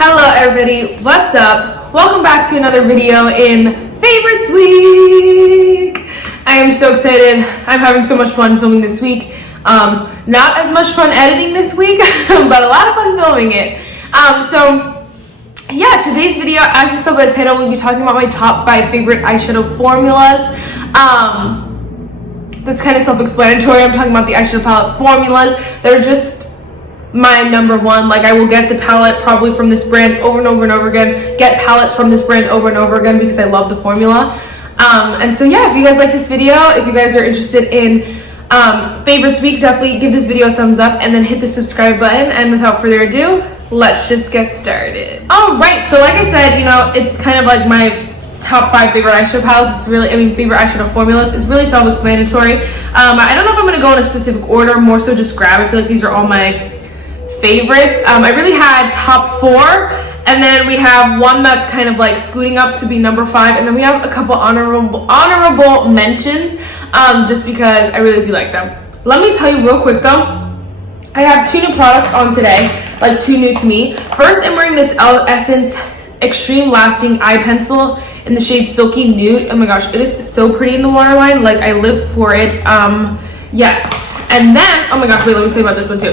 Hello everybody, what's up? Welcome back to another video in Favorites Week. I am so excited. I'm having so much fun filming this week. Not as much fun editing this week, but a lot of fun filming it. So yeah, today's video, as it's by the title, we'll be talking about my top 5 favorite eyeshadow formulas. That's kind of self-explanatory. I'm talking about the eyeshadow palette formulas. They're just my number one. Like, I will get the palette probably from this brand over and over and over again, get palettes from this brand over and over again because I love the formula. And so yeah, if you guys like this video, if you guys are interested in Favorites Week, definitely give this video a thumbs up and then hit the subscribe button. And without further ado, let's just get started. All right, so like I said, you know, it's kind of like my top 5 favorite eyeshadow palettes. It's really, favorite eyeshadow formulas. It's really self-explanatory. I don't know if I'm gonna go in a specific order, more so just grab. I feel like these are all my favorites. I really had top 4, and then we have one that's kind of like scooting up to be number 5, and then we have a couple honorable mentions, just because I really do like them. Let me tell you real quick though, I have 2 new products on today, like 2 new to me. First, I'm wearing this Essence Extreme Lasting Eye Pencil in the shade Silky Nude. Oh my gosh, it is so pretty in the waterline. Like, I live for it. Yes. And then, oh my gosh, wait, let me tell you about this one too.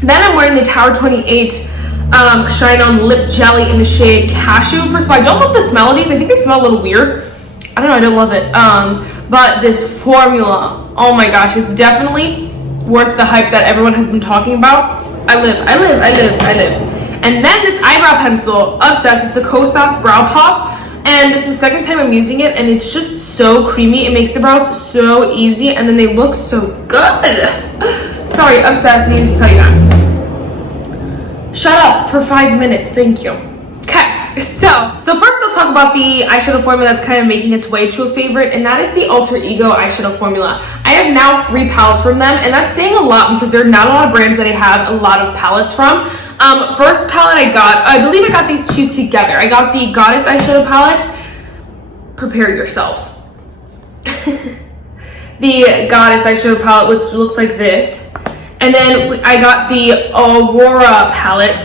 Then I'm wearing the Tower 28 Shine On Lip Jelly in the shade Cashew. First of all, I don't love the smell of these. I think they smell a little weird. I don't know, I don't love it. But this formula, oh my gosh, it's definitely worth the hype that everyone has been talking about. I live. And then this eyebrow pencil, obsessed. It's the Kosas Brow Pop. And this is the second time I'm using it, and it's just so creamy. It makes the brows so easy, and then they look so good. Sorry, obsessed, needed to tell you that. Shut up for 5 minutes, thank you. Okay, so first I'll talk about the eyeshadow formula that's kind of making its way to a favorite, and that is the Alter Ego eyeshadow formula. I have now 3 palettes from them, and that's saying a lot because there are not a lot of brands that I have a lot of palettes from. First palette I believe I got these 2 together. I got the Goddess eyeshadow palette. Prepare yourselves. The Goddess eyeshadow palette, which looks like this. And then I got the Aurora palette,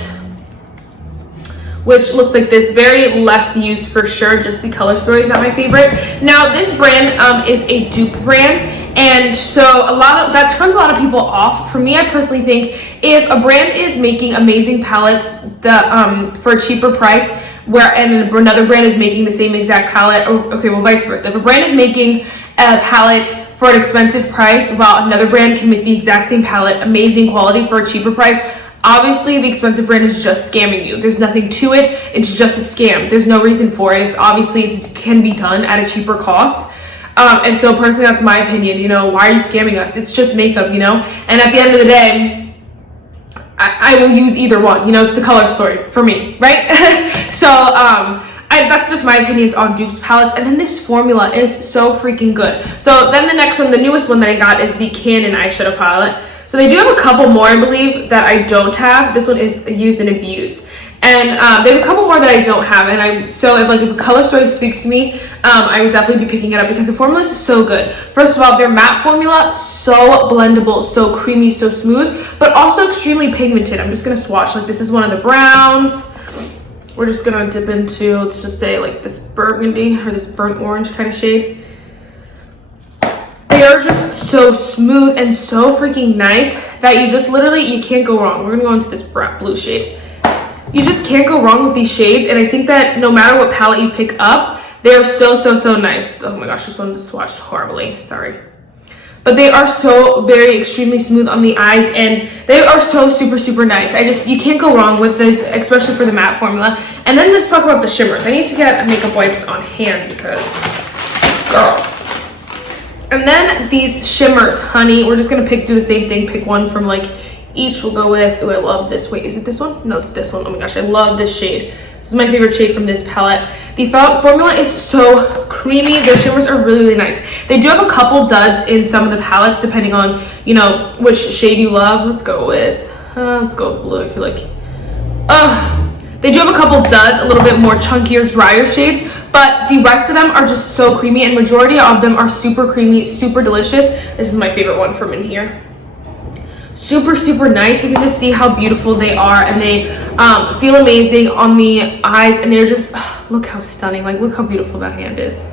which looks like this. Very less used for sure, just the color story is not my favorite. Now, this brand is a dupe brand, and so that turns a lot of people off. For me, I personally think if a brand is making amazing palettes for a cheaper price, and another brand is making the same exact palette, or okay, well, vice versa. If a brand is making a palette for an expensive price while another brand can make the exact same palette, amazing quality for a cheaper price, obviously the expensive brand is just scamming you. There's nothing to it. It's just a scam. There's no reason for it. It can be done at a cheaper cost. And so personally, that's my opinion. You know, why are you scamming us? It's just makeup, you know? And at the end of the day, I will use either one. You know, it's the color story for me, right? So, that's just my opinions on dupes palettes. And then this formula is so freaking good. So then the next one, the newest one that I got, is the Canon eyeshadow palette. So they do have a couple more, I believe, that I don't have. This one is Used and Abused. And they have a couple more that I don't have. And if a color story speaks to me, I would definitely be picking it up because the formula is so good. First of all, their matte formula, so blendable, so creamy, so smooth, but also extremely pigmented. I'm just gonna swatch. Like, this is one of the browns. We're just gonna dip into, let's just say, like this burgundy or this burnt orange kind of shade. They are just so smooth and so freaking nice that you can't go wrong. We're gonna go into this blue shade. You just can't go wrong with these shades, and I think that no matter what palette you pick up, they are so nice. Oh my gosh, this one swatched horribly, sorry. But they are so very extremely smooth on the eyes, and they are so super nice. You can't go wrong with this, especially for the matte formula. And then let's talk about the shimmers. I need to get makeup wipes on hand because, girl. And then these shimmers, honey, we're just gonna do the same thing, pick one from like each. We'll go with, oh, I love this. Wait, is it this one? No, it's this one. Oh my gosh, I love this shade. This is my favorite shade from this palette. The formula is so creamy. Their shimmers are really nice. They do have a couple duds in some of the palettes, depending on, you know, which shade you love. Let's go with blue, I feel like. They do have a couple duds, a little bit more chunkier, drier shades, but the rest of them are just so creamy, and majority of them are super creamy, super delicious. This is my favorite one from in here. super, super nice. You can just see how beautiful they are, and they feel amazing on the eyes, and they're just, look how stunning. Like, look how beautiful that hand is.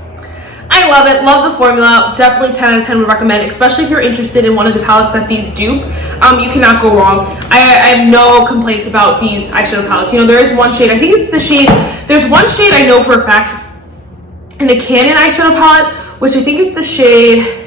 I love it. Love the formula. Definitely 10 out of 10 would recommend, especially if you're interested in one of the palettes that these dupe. You cannot go wrong. I have no complaints about these eyeshadow palettes. You know, there is one shade, I think it's the shade, there's one shade I know for a fact in the Canon eyeshadow palette, which I think is the shade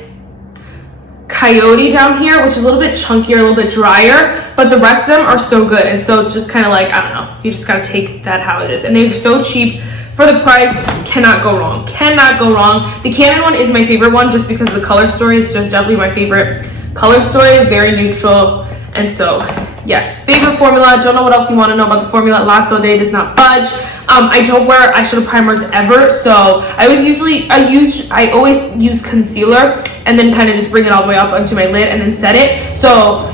Coyote down here, which is a little bit chunkier, a little bit drier, but the rest of them are so good. And so it's just kind of like, I don't know, you just gotta take that how it is. And they're so cheap for the price. Cannot go wrong. Cannot go wrong. The Canon one is my favorite one just because of the color story. It's just definitely my favorite color story. Very neutral. And so yes, favorite formula. Don't know what else you want to know about the formula. Lasts all day, does not budge. I don't wear eyeshadow primers ever, so I always use concealer and then kind of just bring it all the way up onto my lid and then set it. So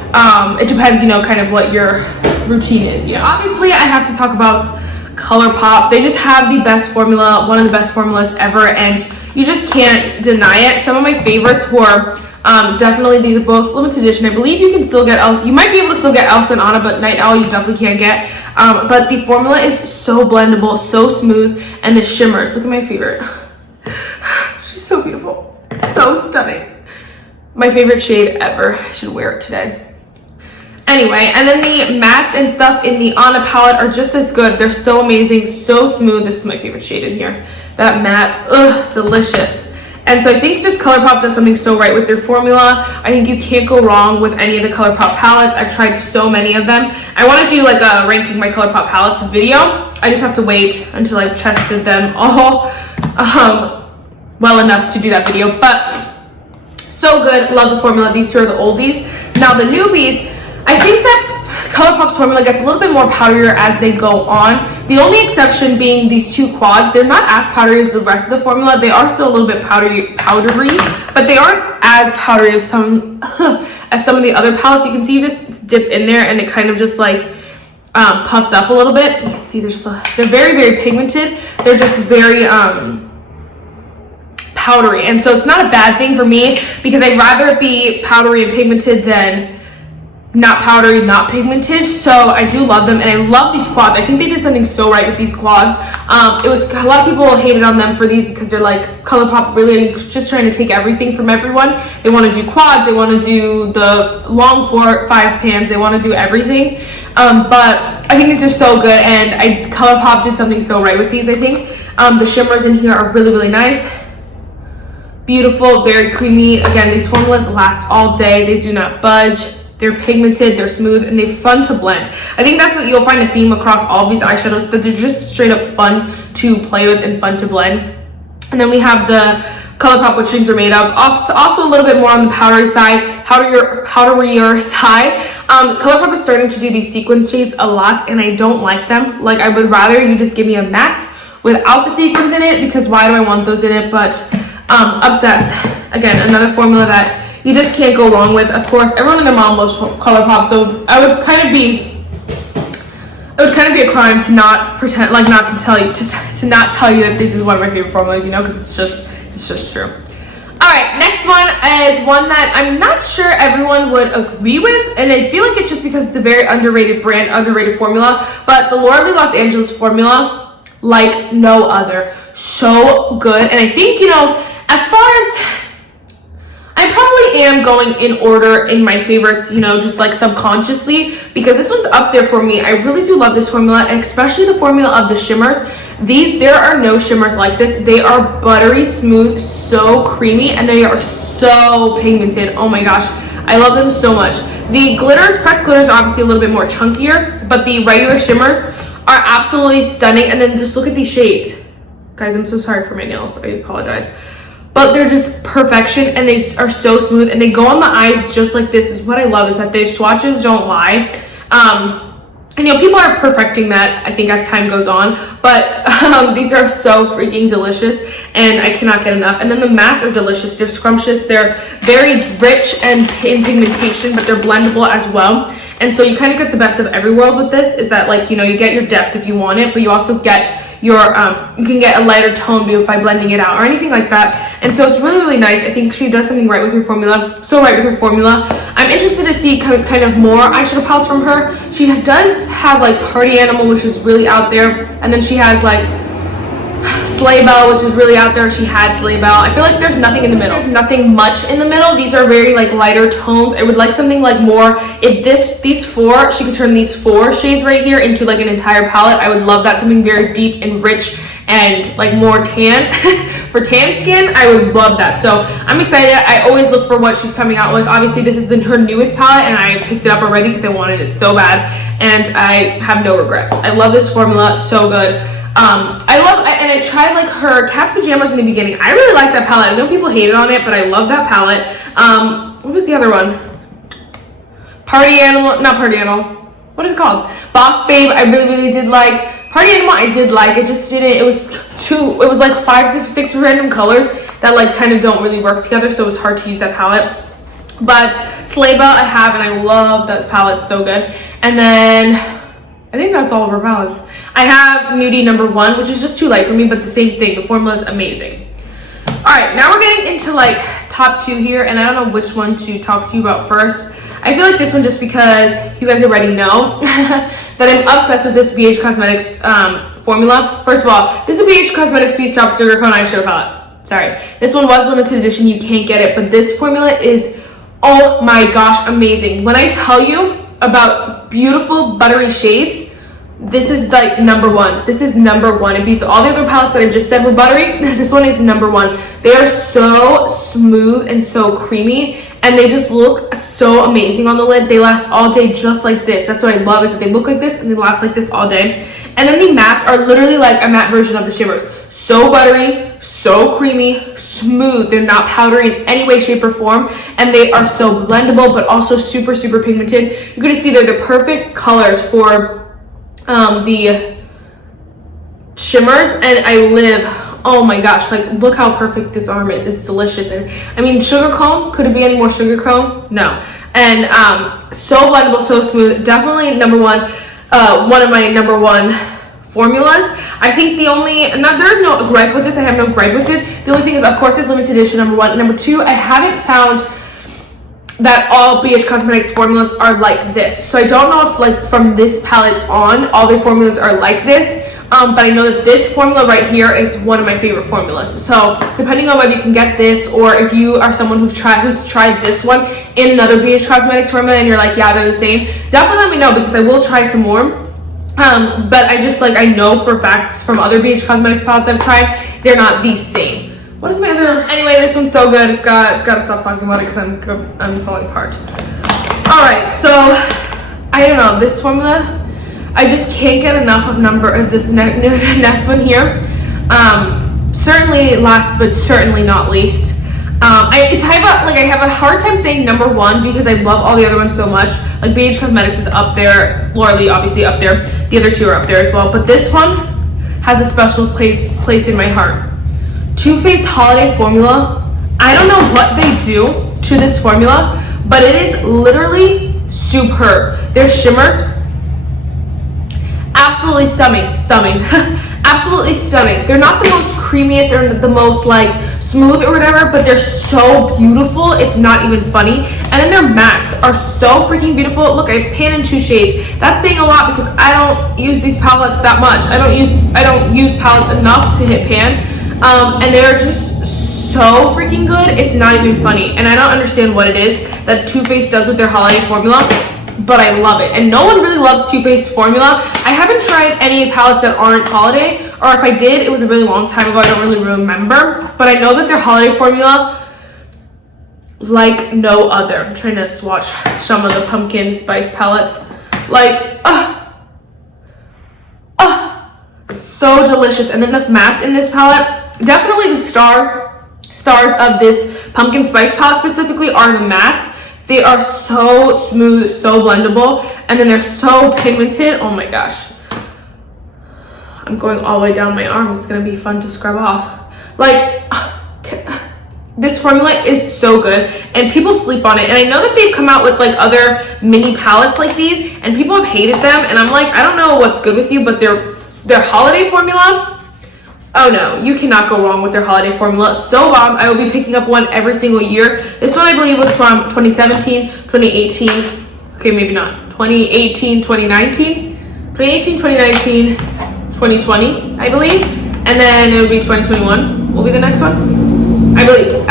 it depends, you know, kind of what your routine is. Yeah, obviously I have to talk about Colourpop. They just have the best formula, one of the best formulas ever, and you just can't deny it. Some of my favorites were definitely, these are both limited edition. I believe you can still get Elsa. You might be able to still get Elsa and Anna, but Night Owl you definitely can't get. But the formula is so blendable, so smooth, and the shimmers. Look at my favorite. She's so beautiful, so stunning. My favorite shade ever. I should wear it today. Anyway, and then the mattes and stuff in the Anna palette are just as good. They're so amazing, so smooth. This is my favorite shade in here. That matte, ugh, delicious. And so I think just Colourpop does something so right with their formula. I think you can't go wrong with any of the Colourpop palettes. I've tried so many of them. I want to do like a ranking my Colourpop palettes video. I just have to wait until I've tested them all well enough to do that video. But so good, love the formula. These two are the oldies. Now the newbies, I think that Colourpop's formula gets a little bit more powderier as they go on. The only exception being these two quads. They're not as powdery as the rest of the formula. They are still a little bit powdery, but they aren't as powdery as some of the other palettes. You can see you just dip in there and it kind of just like puffs up a little bit. You can see they're very, very pigmented. They're just very powdery, and so it's not a bad thing for me because I'd rather it be powdery and pigmented than not powdery, not pigmented. So I do love them, and I love these quads. I think they did something so right with these quads. It was a lot of people hated on them for these because they're like, Colourpop really just trying to take everything from everyone. They want to do quads, they want to do the long 4-5 pans, they want to do everything. But I think these are so good, and Colourpop did something so right with these. I think the shimmers in here are really, really nice. Beautiful, very creamy. Again, these formulas last all day. They do not budge. They're pigmented, they're smooth, and they're fun to blend. I think that's what you'll find a theme across all of these eyeshadows, that they're just straight up fun to play with and fun to blend. And then we have the Colourpop, which things are made of. Also a little bit more on the powdery side, powderier side. Colourpop is starting to do these sequin shades a lot, and I don't like them. Like, I would rather you just give me a matte without the sequins in it, because why do I want those in it? But Obsessed. Again, another formula that you just can't go wrong with. Of course, everyone and their mom loves Colourpop, so it would kind of be a crime to not pretend, like not to tell you, to not tell you that this is one of my favorite formulas, you know, because it's just true. All right, next one is one that I'm not sure everyone would agree with, and I feel like it's just because it's a very underrated brand, underrated formula, but the Laura Lee Los Angeles formula, like no other. So good. And I think, you know, as far as, I probably am going in order in my favorites, you know, just like subconsciously, because this one's up there for me. I really do love this formula, and especially the formula of the shimmers. There are no shimmers like this. They are buttery smooth, so creamy, and they are so pigmented. Oh my gosh, I love them so much. The glitters, pressed glitters, are obviously a little bit more chunkier, but the regular shimmers are absolutely stunning. And then just look at these shades. Guys, I'm so sorry for my nails. I apologize. But they're just perfection, and they are so smooth, and they go on the eyes just like this. Is what I love, is that their swatches don't lie. And you know, people are perfecting that, I think, as time goes on, but these are so freaking delicious, and I cannot get enough. And then the mattes are delicious. They're scrumptious. They're very rich and in pigmentation, but they're blendable as well. And so you kind of get the best of every world with this, is that like, you know, you get your depth if you want it, but you also get your, you can get a lighter tone by blending it out or anything like that. And so it's really, really nice. I think she does something right with her formula, so right with her formula. I'm interested to see kind of more eyeshadow palettes from her. She does have like Party Animal, which is really out there. And then she has like Sleigh Bell, which is really out there. She had Sleigh Bell. I feel like there's nothing in the middle. There's nothing much in the middle. These are very like lighter tones. I would like something like more, if these four, she could turn these 4 shades right here into like an entire palette. I would love that, something very deep and rich and like more tan. For tan skin, I would love that. So I'm excited. I always look for what she's coming out with. Obviously this is her newest palette and I picked it up already because I wanted it so bad, and I have no regrets. I love this formula, so good. I tried like her Cat's Pajamas in the beginning. I really like that palette. I know people hated on it, but I love that palette. What was the other one? Party Animal, not Party Animal. What is it called? Boss Babe, I really, really did like. Party Animal, I did like. It just didn't, it was like 5 to 6 random colors that like kind of don't really work together, so it was hard to use that palette. But Sleigh Bell I have, and I love that palette, so good. And then I think that's all of her palettes. I have Nude #1, which is just too light for me, but the same thing. The formula is amazing. All right, now we're getting into like top 2 here, and I don't know which one to talk to you about first. I feel like this one, just because you guys already know that I'm obsessed with this BH Cosmetics formula. First of all, this is a BH Cosmetics Speed Stop Sugar Cone Eyeshadow Palette. Sorry, this one was limited edition. You can't get it, but this formula is, oh my gosh, amazing. When I tell you about beautiful buttery shades, this is like #1. This is #1. It beats all the other palettes that I just said were buttery. This one is #1. They are so smooth and so creamy, and they just look so amazing on the lid. They last all day just like this. That's what I love, is that they look like this and they last like this all day. And then the mattes are literally like a matte version of the shimmers. So buttery, so creamy, smooth. They're not powdery in any way, shape, or form. And they are so blendable, but also super, super pigmented. You're gonna see they're the perfect colors for the shimmers, and I live, oh my gosh, like look how perfect this arm is. It's delicious. And I mean, sugar cone, could it be any more sugar cone? No. And so blendable, so smooth. Definitely #1, one of my #1 formulas. I think the only, there is no gripe with this. I have no gripe with it. The only thing is, of course, it's limited edition, #1. #2, I haven't found that all BH Cosmetics formulas are like this. So I don't know if like from this palette on, all their formulas are like this. But I know that this formula right here is one of my favorite formulas. So depending on whether you can get this, or if you are someone who's tried this one in another BH Cosmetics formula and you're like, yeah, they're the same, definitely let me know, because I will try some more. But I just like, I know for facts from other BH Cosmetics palettes I've tried, they're not the same. What is my other? Anyway, this one's so good. Gotta stop talking about it because I'm falling apart. All right, so I don't know, this formula, I just can't get enough of this next one here. Certainly last, but certainly not least. I have a hard time saying #1 because I love all the other ones so much. Like BH Cosmetics is up there, Laura Lee obviously up there. The other 2 are up there as well, but this one has a special place in my heart. Too Faced Holiday Formula. I don't know what they do to this formula, but it is literally superb. Their shimmers, absolutely stunning. Absolutely stunning. They're not the most creamiest or the most like smooth or whatever, but they're so beautiful, it's not even funny. And then their mattes are so freaking beautiful. Look, I pan in 2 shades. That's saying a lot because I don't use these palettes that much. I don't use palettes enough to hit pan. And they're just so freaking good, it's not even funny. And I don't understand what it is that Too Faced does with their holiday formula, but I love it. And no one really loves Too Faced formula. I haven't tried any palettes that aren't holiday, or if I did, it was a really long time ago. I don't really remember, but I know that their holiday formula, like no other. I'm trying to swatch some of the pumpkin spice palettes. Like, so delicious. And then the mattes in this palette, definitely the stars of this pumpkin spice palette specifically are the mattes. They are so smooth, so blendable, and then they're so pigmented. Oh my gosh. I'm going all the way down my arm. It's gonna be fun to scrub off. Like, this formula is so good and people sleep on it. And I know that they've come out with like other mini palettes like these and people have hated them, and I'm like, I don't know what's good with you, but their holiday formula, oh no, you cannot go wrong with their holiday formula. So bomb. I will be picking up one every single year. This one I believe was from 2017, 2018, okay, maybe not, 2018, 2019, 2018, 2019, 2020, I believe, and then it would be 2021 will be the next one, I believe.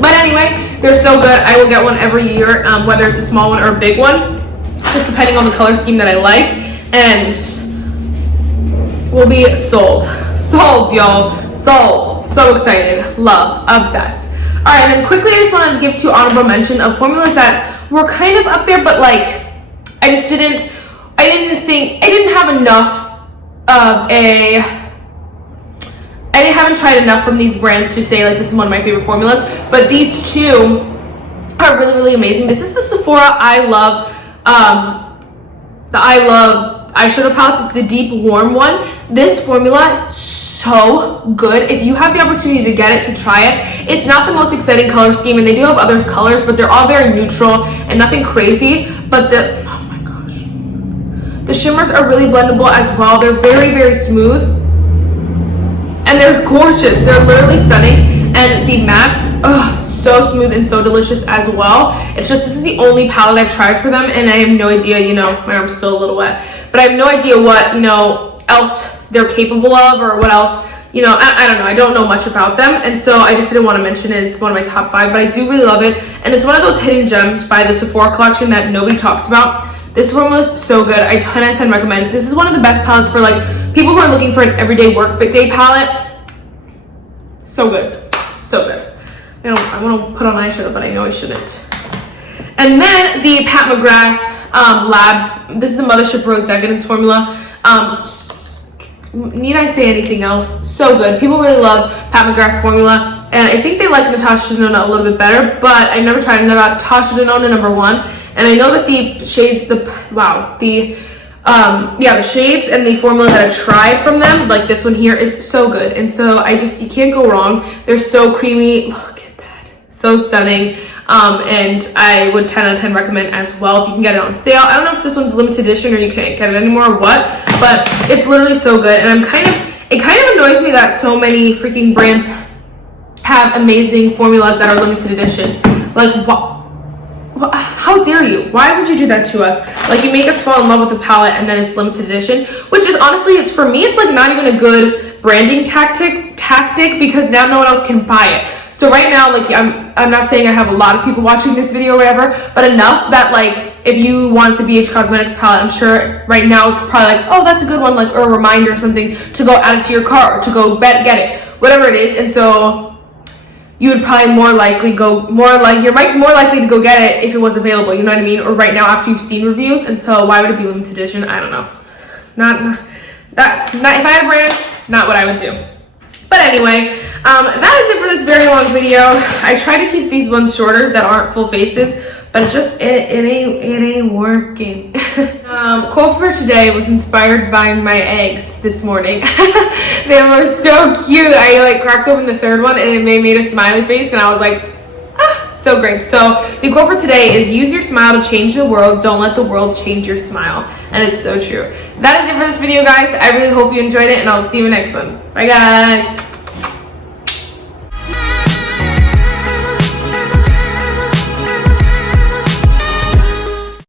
But anyway, they're so good. I will get one every year, whether it's a small one or a big one, just depending on the color scheme that I like, and we'll be sold, y'all, sold. So excited, love, obsessed. All right, and then quickly, I just want to give two honorable mention of formulas that were kind of up there, but like I haven't tried enough from these brands to say like this is one of my favorite formulas, but these two are really, really amazing. This is the Sephora I Love eyeshadow palettes. It's the deep warm one. This formula, so good. If you have the opportunity to get it, to try it. It's not the most exciting color scheme, and they do have other colors, but they're all very neutral and nothing crazy. But oh my gosh, the shimmers are really blendable as well. They're very, very smooth, and they're gorgeous. They're literally stunning. And the mattes, so smooth and so delicious as well. It's just, this is the only palette I've tried for them, and I have no idea, you know, my arm's still a little wet, but I have no idea what, you know, else they're capable of, or what else, you know, I don't know. I don't know much about them, and so I just didn't want to mention it. It's one of my top 5, but I do really love it, and it's one of those hidden gems by the Sephora collection that nobody talks about. This formula is so good. I 10 out of 10 recommend. This is one of the best palettes for like people who are looking for an everyday work day palette. So good, so good. I want to put on eyeshadow, but I know I shouldn't. And then the Pat McGrath Labs. This is the Mothership Rose Decadence formula. Need I say anything else? So good. People really love Pat McGrath's formula, and I think they like Natasha Denona a little bit better, but I've never tried Natasha Denona #1. And I know that the shades, the shades and the formula that I've tried from them, like this one here, is so good. And so you can't go wrong. They're so creamy. Look at that. So stunning. And I would 10 out of 10 recommend as well if you can get it on sale. I don't know if this one's limited edition or you can't get it anymore or what, but it's literally so good. And it kind of annoys me that so many freaking brands have amazing formulas that are limited edition. Like, what? How dare you? Why would you do that to us? Like, you make us fall in love with a palette and then it's limited edition, which is honestly, for me, it's like not even a good branding tactic because now no one else can buy it. So right now, like, I'm not saying I have a lot of people watching this video or whatever, but enough that like if you want the BH Cosmetics palette, I'm sure right now it's probably like, oh, that's a good one, like, or a reminder or something to go add it to your cart or to go get it, whatever it is. And so you would probably you're more likely to go get it if it was available, you know what I mean? Or right now after you've seen reviews. And so why would it be limited edition? I don't know. Not if I had a brand, not what I would do. But anyway, that is it for this very long video. I try to keep these ones shorter that aren't full faces, but it ain't working. Quote for today was inspired by my eggs this morning. They were so cute. I like cracked open the third one and it made a smiley face, and I was like, so great. So the quote for today is, use your smile to change the world. Don't let the world change your smile. And it's so true. That is it for this video, guys. I really hope you enjoyed it, and I'll see you in the next one. Bye, guys.